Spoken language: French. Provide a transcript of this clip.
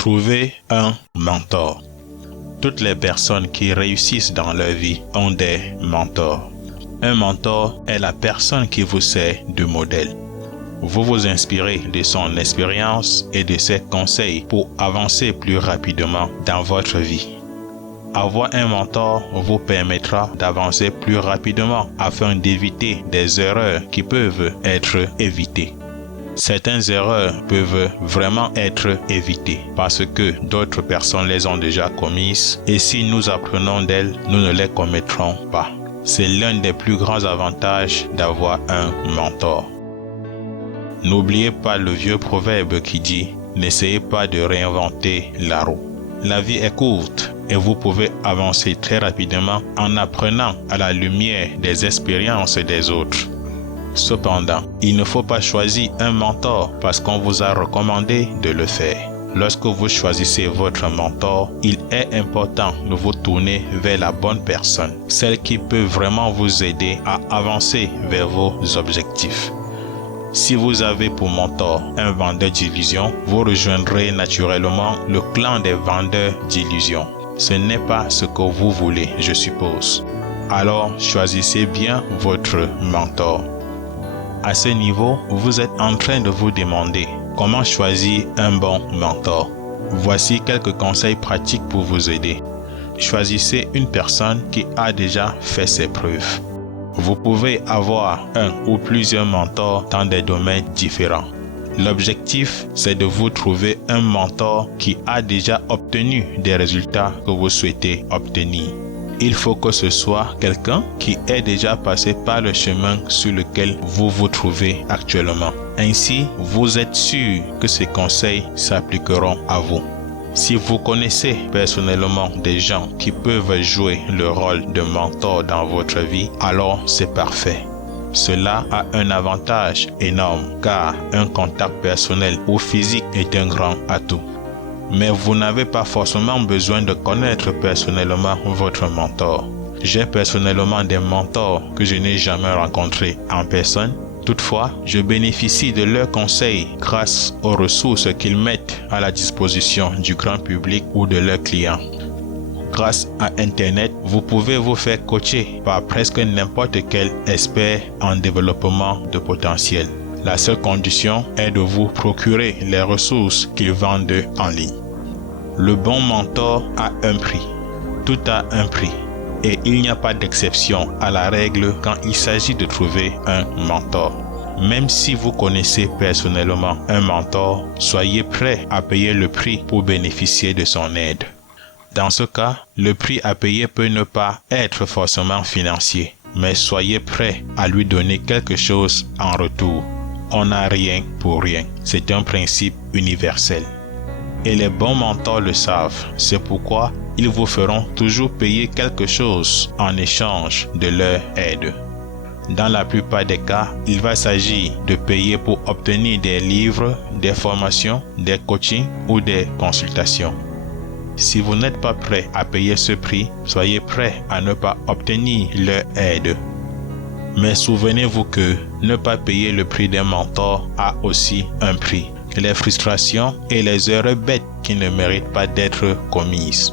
Trouver un mentor. Toutes les personnes qui réussissent dans leur vie ont des mentors. Un mentor est la personne qui vous sert de modèle. Vous vous inspirez de son expérience et de ses conseils pour avancer plus rapidement dans votre vie. Avoir un mentor vous permettra d'avancer plus rapidement afin d'éviter des erreurs qui peuvent être évitées. Certaines erreurs peuvent vraiment être évitées parce que d'autres personnes les ont déjà commises et si nous apprenons d'elles, nous ne les commettrons pas. C'est l'un des plus grands avantages d'avoir un mentor. N'oubliez pas le vieux proverbe qui dit « N'essayez pas de réinventer la roue ». La vie est courte et vous pouvez avancer très rapidement en apprenant à la lumière des expériences des autres. Cependant, il ne faut pas choisir un mentor parce qu'on vous a recommandé de le faire. Lorsque vous choisissez votre mentor, il est important de vous tourner vers la bonne personne, celle qui peut vraiment vous aider à avancer vers vos objectifs. Si vous avez pour mentor un vendeur d'illusions, vous rejoindrez naturellement le clan des vendeurs d'illusions. Ce n'est pas ce que vous voulez, je suppose. Alors, choisissez bien votre mentor. À ce niveau, vous êtes en train de vous demander comment choisir un bon mentor. Voici quelques conseils pratiques pour vous aider. Choisissez une personne qui a déjà fait ses preuves. Vous pouvez avoir un ou plusieurs mentors dans des domaines différents. L'objectif, c'est de vous trouver un mentor qui a déjà obtenu des résultats que vous souhaitez obtenir. Il faut que ce soit quelqu'un qui est déjà passé par le chemin sur lequel vous vous trouvez actuellement. Ainsi, vous êtes sûr que ces conseils s'appliqueront à vous. Si vous connaissez personnellement des gens qui peuvent jouer le rôle de mentor dans votre vie, alors c'est parfait. Cela a un avantage énorme car un contact personnel ou physique est un grand atout. Mais vous n'avez pas forcément besoin de connaître personnellement votre mentor. J'ai personnellement des mentors que je n'ai jamais rencontrés en personne. Toutefois, je bénéficie de leurs conseils grâce aux ressources qu'ils mettent à la disposition du grand public ou de leurs clients. Grâce à Internet, vous pouvez vous faire coacher par presque n'importe quel expert en développement de potentiel. La seule condition est de vous procurer les ressources qu'ils vendent en ligne. Le bon mentor a un prix. Tout a un prix. Et il n'y a pas d'exception à la règle quand il s'agit de trouver un mentor. Même si vous connaissez personnellement un mentor, soyez prêt à payer le prix pour bénéficier de son aide. Dans ce cas, le prix à payer peut ne pas être forcément financier, mais soyez prêt à lui donner quelque chose en retour. On n'a rien pour rien. C'est un principe universel. Et les bons mentors le savent. C'est pourquoi ils vous feront toujours payer quelque chose en échange de leur aide. Dans la plupart des cas, il va s'agir de payer pour obtenir des livres, des formations, des coachings ou des consultations. Si vous n'êtes pas prêt à payer ce prix, soyez prêt à ne pas obtenir leur aide. Mais souvenez-vous que ne pas payer le prix d'un mentor a aussi un prix. Les frustrations et les erreurs bêtes qui ne méritent pas d'être commises.